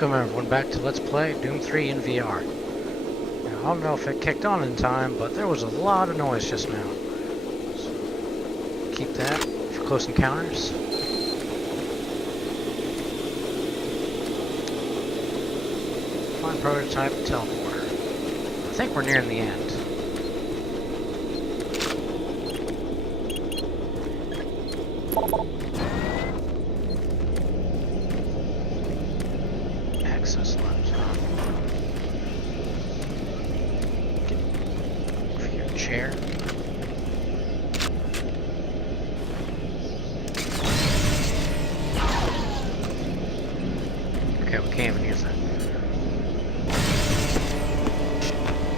Welcome everyone back to Let's Play Doom 3 in VR. Now, I don't know if it kicked on in time, but there was a lot of noise just now. So keep that for close encounters. Find prototype teleporter. I think we're nearing the end. Access labs, huh? Get for your chair. Okay, we can't even use that.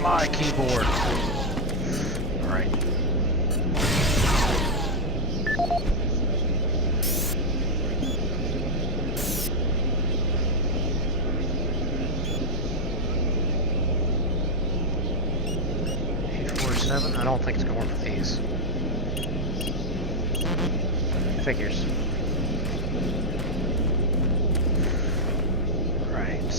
My keyboard. Alright. I don't think it's going to work with these. Figures. Right.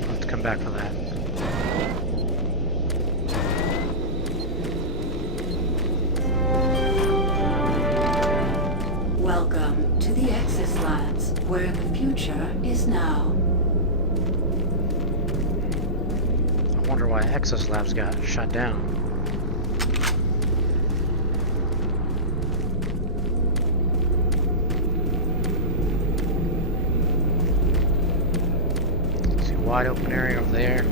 I'll have to come back for that. Welcome to the Access Labs, where the future is now. I wonder why Access Labs got shut down. See a wide open area over there.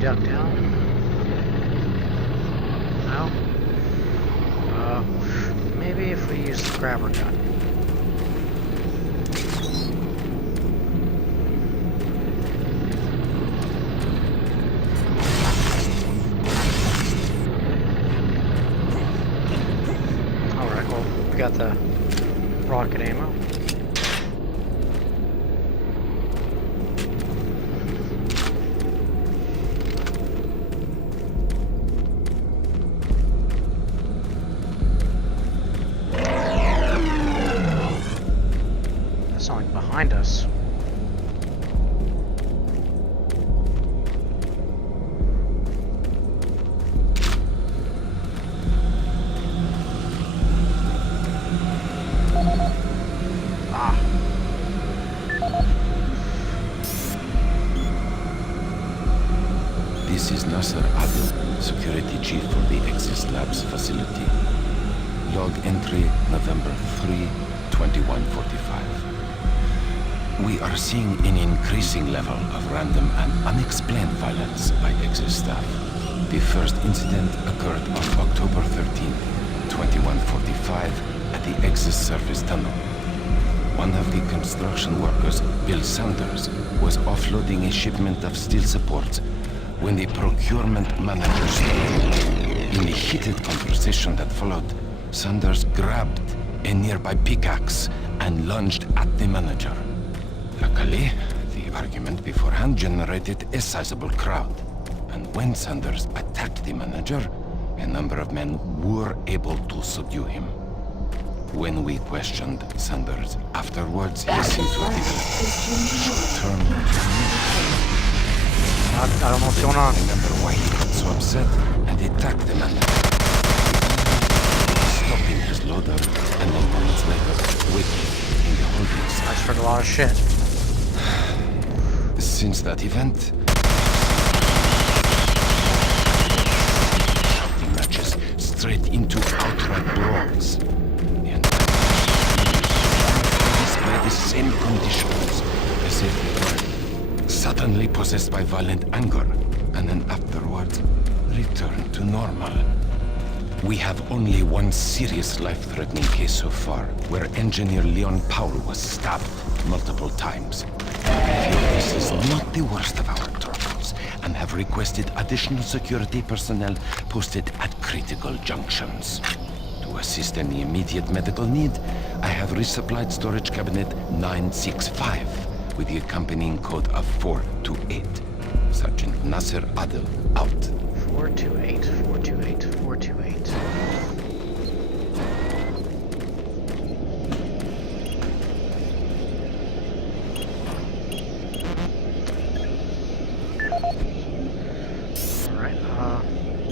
Duck down. No? Maybe if we use the grabber gun. Alright, well, we got the rocket ammo. Something behind us. Ah. This is Nasser Adil, Security Chief for the Access Labs facility. Log entry November 3, 2145. We are seeing an increasing level of random and unexplained violence by Access staff. The first incident occurred on October 13, 2145, at the Access service tunnel. One of the construction workers, Bill Sanders, was offloading a shipment of steel supports when the procurement manager stopped. In the heated conversation that followed, Sanders grabbed a nearby pickaxe and lunged at the manager. Luckily, the argument beforehand generated a sizable crowd, and when Sanders attacked the manager, a number of men were able to subdue him. When we questioned Sanders afterwards, he seemed to develop short-term I don't know what's going on. remember why he got so upset and attacked the manager. Stopping his loader, and then moments later, waking in the holding cell. I just heard a lot of shit. Since that event, shouting matches straight into outright brawls. The antagonist by the same conditions, as if they were suddenly possessed by violent anger, and then afterwards return to normal. We have only one serious life-threatening case so far, where engineer Leon Powell was stabbed multiple times. I feel this is not the worst of our troubles, and have requested additional security personnel posted at critical junctions. To assist any immediate medical need, I have resupplied storage cabinet 965 with the accompanying code of 428. Sergeant Nasser Adil, out. 428, 428, 428.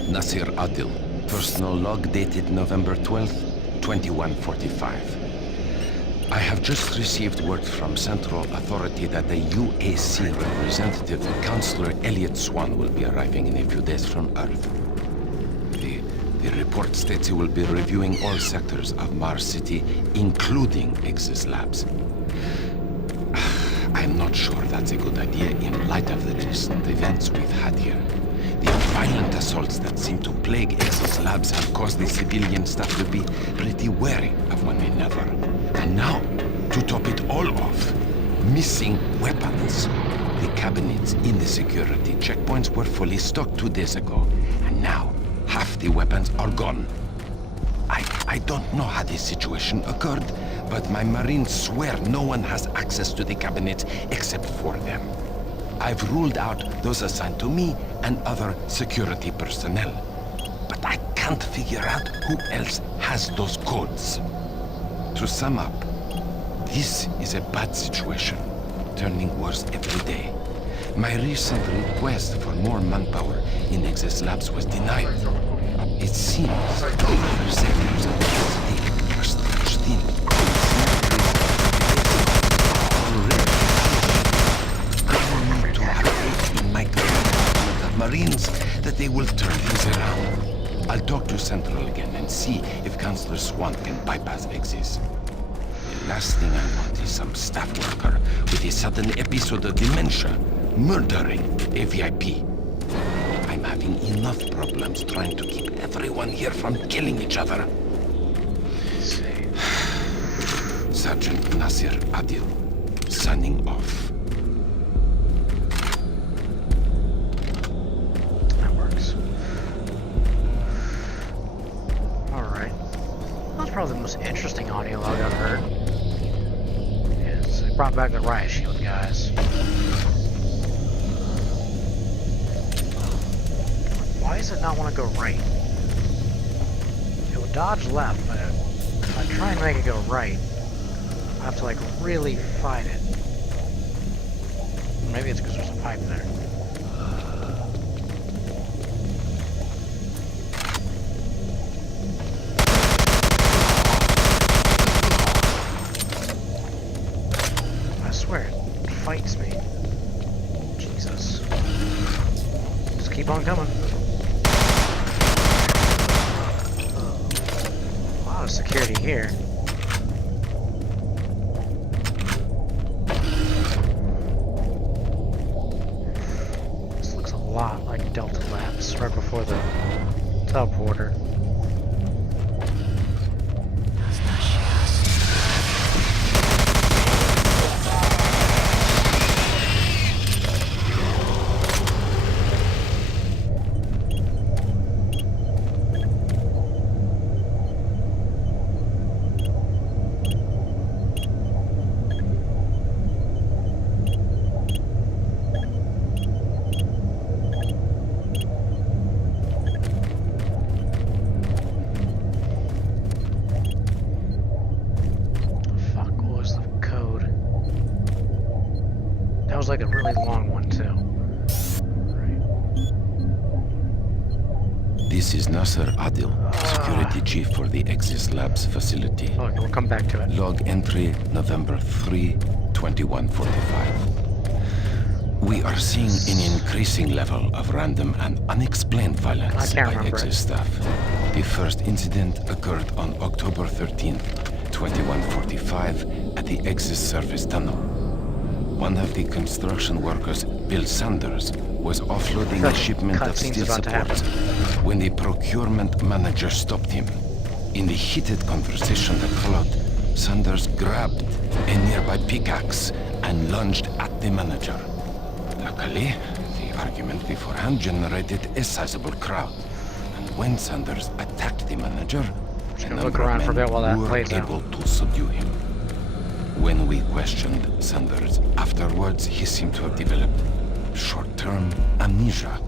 Nasir Adil. Personal log dated November 12th, 2145. I have just received word from Central Authority that the UAC representative, Councillor Elliot Swan, will be arriving in a few days from Earth. The report states he will be reviewing all sectors of Mars City, including Exis Labs. I'm not sure that's a good idea in light of the recent events we've had here. The violent assaults that seem to plague Exis Labs have caused the civilian staff to be pretty wary of one another. And now, to top it all off, missing weapons. The cabinets in the security checkpoints were fully stocked 2 days ago, and now half the weapons are gone. I don't know how this situation occurred, but my Marines swear no one has access to the cabinets except for them. I've ruled out those assigned to me and other security personnel, but I can't figure out who else has those codes. To sum up, this is a bad situation, turning worse every day. My recent request for more manpower in Exis Labs was denied. It seems other sectors of the city are stretched thin. Marines that they will turn things around. I'll talk to Central again and see if Councillor Swan can bypass Exis. The last thing I want is some staff worker with a sudden episode of dementia murdering a VIP. I'm having enough problems trying to keep everyone here from killing each other. Sergeant Nasir Adil, signing off. Probably the most interesting audio log I've heard. It brought back the riot shield guys. Why does it not want to go right? It will dodge left, but if I try and make it go right, I have to like really fight it. Maybe it's because there's a pipe there. Fights me. Jesus. Just keep on coming. A lot of security here. This looks a lot like Delta Labs right before the teleporter. Like a really long one too. Right. This is Nasser Adil, security chief for the Exis Labs facility. Okay, we'll come back to it. Log entry November 3, 2145. We are seeing an increasing level of random and unexplained violence by Exis staff. The first incident occurred on October 13th, 2145 at the Exis service tunnel. One of the construction workers, Bill Sanders, was offloading a shipment of steel supports when the procurement manager stopped him. In the heated conversation that followed, Sanders grabbed a nearby pickaxe and lunged at the manager. Luckily, the argument beforehand generated a sizable crowd, and when Sanders attacked the manager, A gonna look number of around for a men bit while that were plays out. able to subdue him. When we questioned Sanders afterwards, he seemed to have developed short-term amnesia.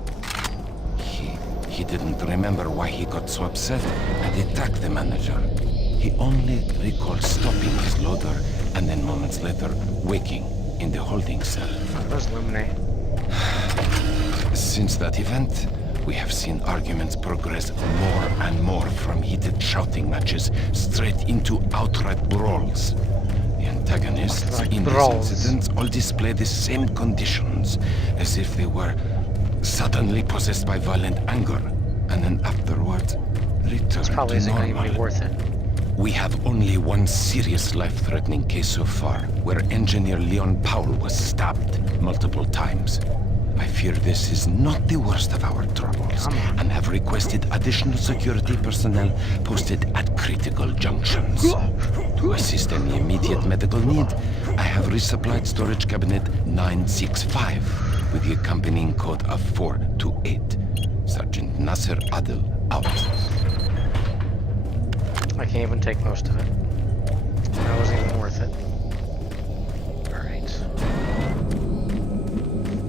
He didn't remember why he got so upset and attacked the manager. He only recalled stopping his loader and then moments later waking in the holding cell. Oh, it does illuminate. Since that event, we have seen arguments progress more and more from heated shouting matches straight into outright brawls. The antagonists Outright in brawls. these incidents all display the same conditions, as if they were suddenly possessed by violent anger, and then afterwards return This probably to isn't going to normal. even be worth it. We have only one serious life-threatening case so far, where engineer Leon Powell was stabbed multiple times. I fear this is not the worst of our troubles, Come on. and have requested additional security personnel posted at critical junctions. To assist any immediate medical need, I have resupplied storage cabinet 965 with the accompanying code of 428. Sergeant Nasser Adel, out. I can't even take most of it. That wasn't even worth it. Alright.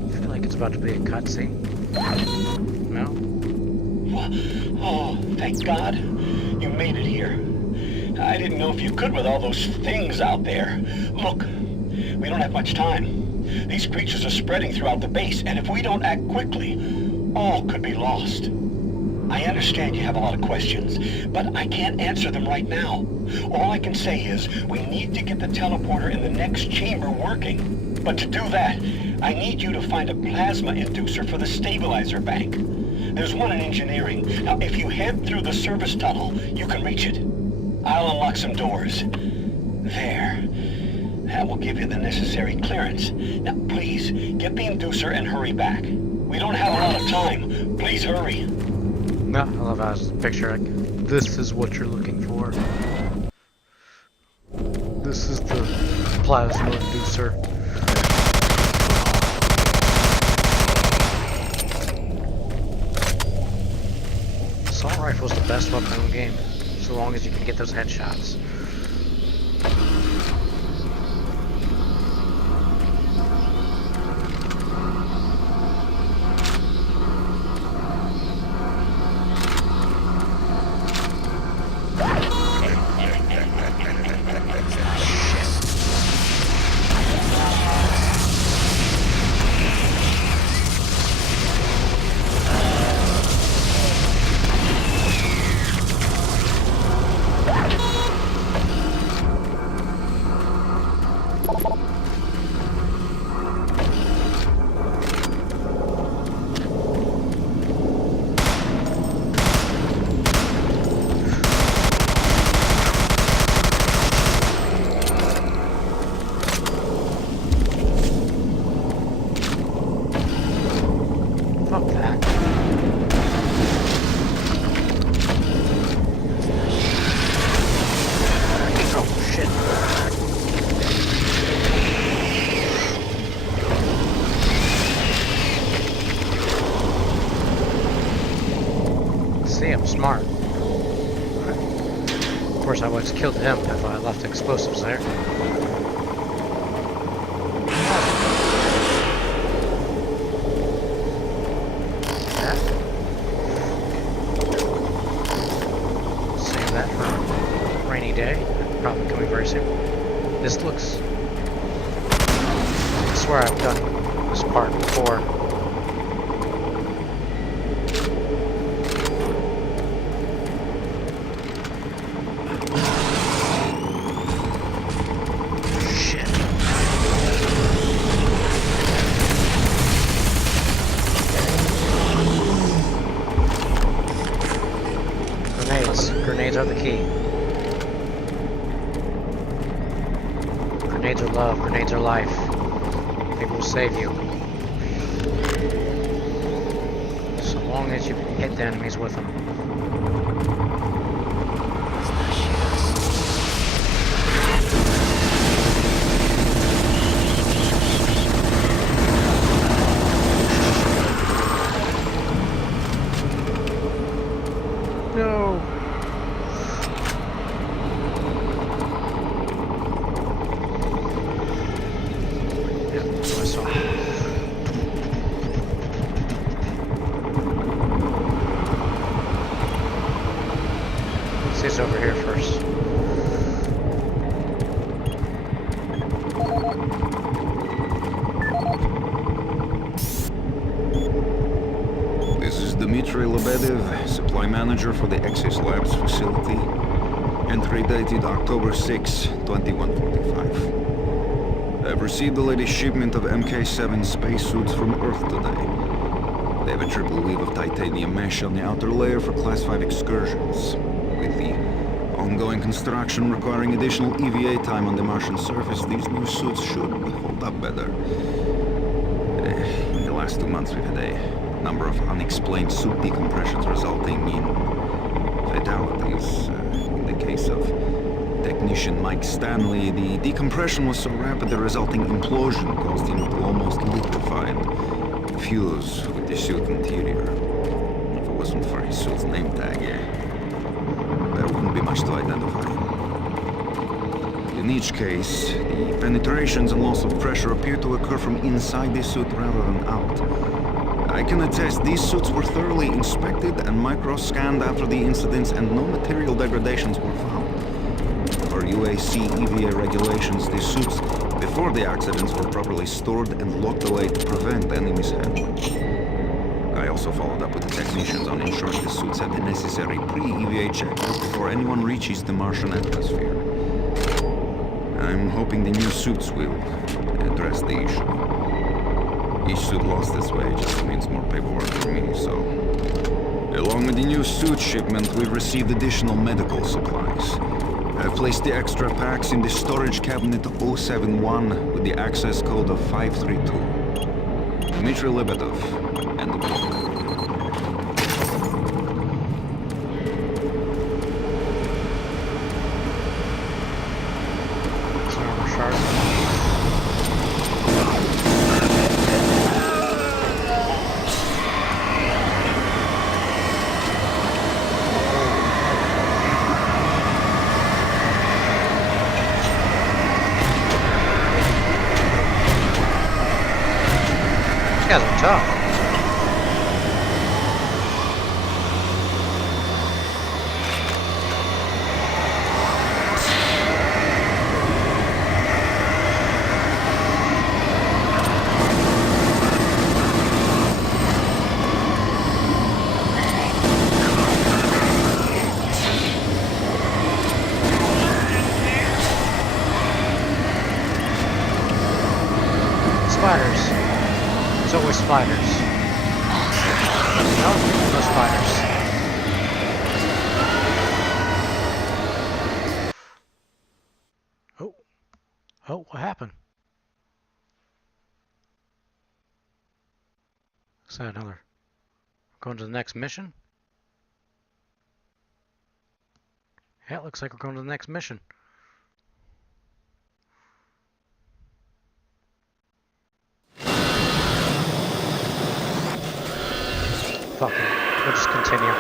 I feel like it's about to be a cutscene. No? Oh, thank God. You made it here. I didn't know if you could with all those things out there. Look, we don't have much time. These creatures are spreading throughout the base, and if we don't act quickly, all could be lost. I understand you have a lot of questions, but I can't answer them right now. All I can say is, we need to get the teleporter in the next chamber working. But to do that, I need you to find a plasma inducer for the stabilizer bank. There's one in engineering. Now, if you head through the service tunnel, you can reach it. I'll unlock some doors. There. That will give you the necessary clearance. Now, please, get the inducer and hurry back. We don't have a lot of time. Please hurry. No, I love how it's a picture like, this is what you're looking for. This is the plasma inducer. Assault rifle's the best weapon in the game, so long as you can get those headshots. Fuck that. Oh shit. See, I'm smart. Of course, I would have killed him if I left explosives there. Save that for a rainy day. Probably coming very soon. This looks... I swear I've done this part before. Shit. Grenades. Grenades are the key. Grenades are love. Grenades are life. They will save you. So long as you can hit the enemies with them. No. That's what I saw. Let's see what's over here first. This is Dmitry Lebedev, supply manager for the Exis Labs facility. Entry dated October 6, 2145. I've received the latest shipment of MK7 spacesuits from Earth today. They have a triple weave of titanium mesh on the outer layer for Class 5 excursions. With the ongoing construction requiring additional EVA time on the Martian surface, these new suits should hold up better. In the last 2 months we've had a number of unexplained suit decompressions resulting in fatalities. In the case of technician Mike Stanley, the decompression was so rapid the resulting implosion caused him to almost liquefy and fuse with the suit interior. If it wasn't for his suit's name tag, there wouldn't be much to identify. In each case, the penetrations and loss of pressure appear to occur from inside the suit rather than out. I can attest these suits were thoroughly inspected and micro-scanned after the incidents, and no material degradations were found. For UAC EVA regulations, the suits before the accidents were properly stored and locked away to prevent any mishandling. I also followed up with the technicians on ensuring the suits have the necessary pre-EVA checklist before anyone reaches the Martian atmosphere. I'm hoping the new suits will address the issue. Each suit lost this way just means more paperwork for me, so... Along with the new suit shipment, we've received additional medical supplies. I've placed the extra packs in the storage cabinet 071 with the access code of 532. Dmitry Lebedev, and the book. These guys are tough. Spiders. There's always spiders. No, no spiders. Oh. Oh, what happened? Is that another? Going to the next mission? Yeah, it looks like we're going to the next mission. Fuck it. We'll just continue.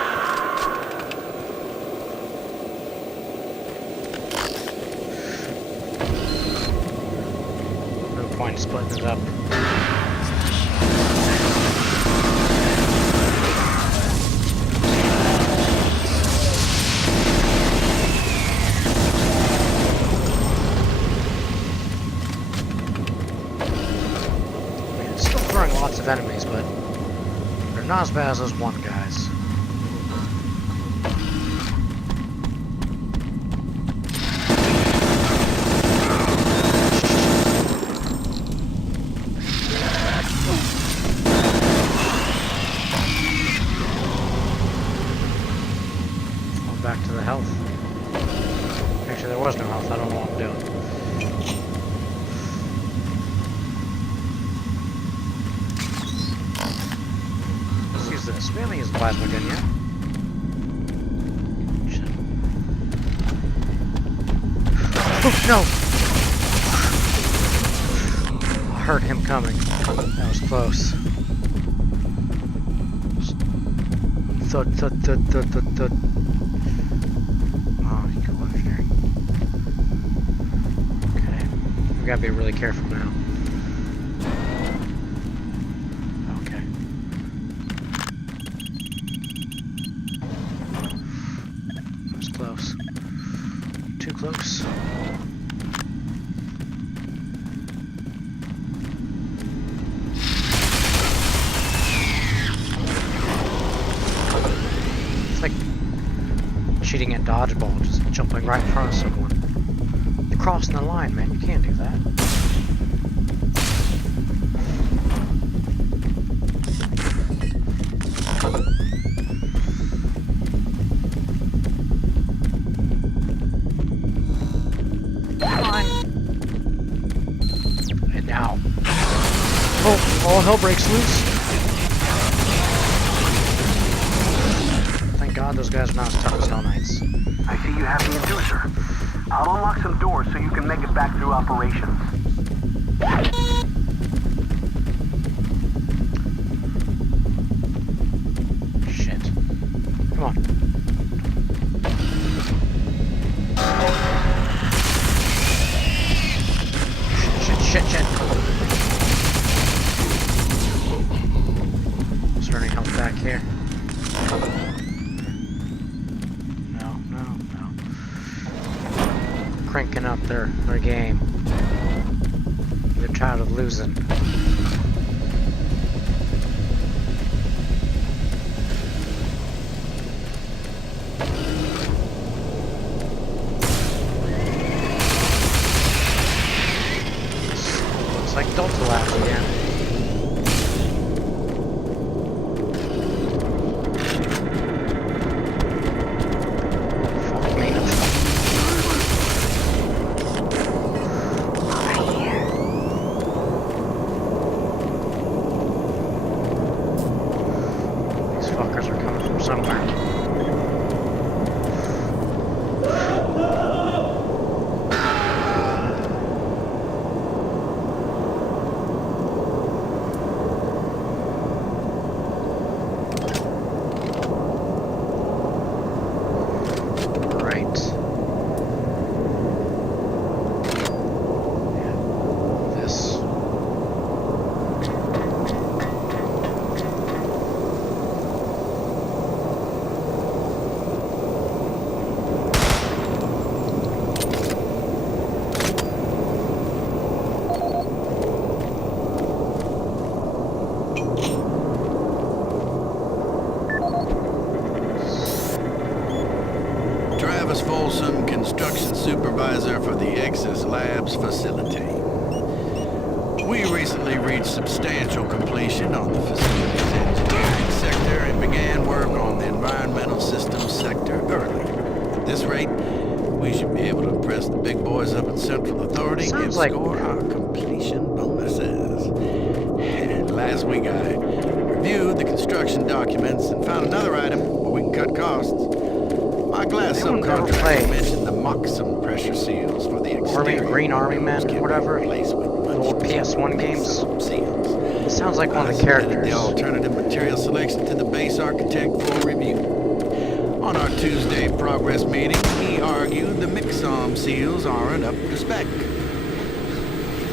No point in splitting it up. I mean, it's still throwing lots of enemies, but not as bad as those one guys. Going back to the health. Actually, there was no health. I don't know what I'm doing. This. We haven't used the plasma gun yet. Shit. Oh, no! I heard him coming. That was close. Thud, thud, thud, thud, thud, thud. Oh, you go engineering. Okay. We gotta be really careful now. cheating at dodgeball, just jumping right in front of someone. You're crossing the line, man. You can't do that. Come on. And now. Oh, all hell breaks loose. Thank God those guys are not as tough as Hell Knights. I see you have the inducer. I'll unlock some doors so you can make it back through operations. Shit. Come on. Shit. Is there any help back here? No. Cranking up their game. They're tired of losing. Looks like Delta Labs again. Fuck me. These fuckers are coming from somewhere. Travis Folsom, construction supervisor for the Exis Labs facility. We recently reached substantial completion on the facility's engineering sector and began work on the environmental systems sector early. At this rate, we should be able to impress the big boys up at Central Authority and score our completion bonuses. And last week I reviewed the construction documents and found another item where we can cut costs. My glass subcontractor mentioned the Moxum pressure seals for the exterior. Green Army Men, whatever. Old PS1 games. It sounds like one of the characters. The alternative material selection to the base architect for review. On our Tuesday progress meeting, he argued the Mixom seals aren't up to spec.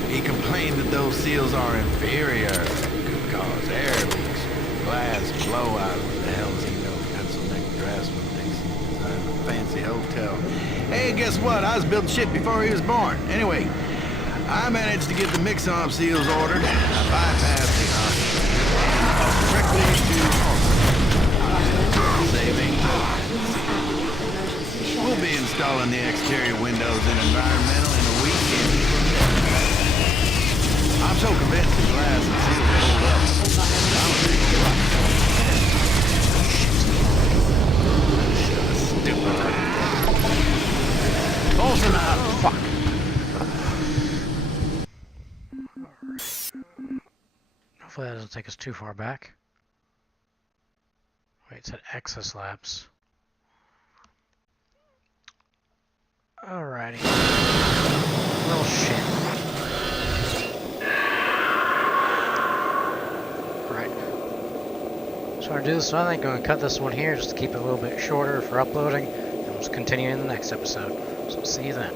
He complained that those seals are inferior, could cause air leaks, glass blowout. What the hell does he know? Pencil neck draftsman thinks he's designed a fancy hotel. Hey, guess what? I was building shit before he was born. Anyway, I managed to get the Mixom seals ordered. I bypassed the hospital. Directly to saving. We'll be installing the exterior windows in environmental in a weekend. I'm so convinced the glass and seals will hold up. Stupid. Folsom out. Fuck. Hopefully that doesn't take us too far back. Wait, it said Exis Labs. Alrighty. Little shit. Right. So I do this, so I think I'm going to cut this one here just to keep it a little bit shorter for uploading. And we'll just continue in the next episode. So see you then.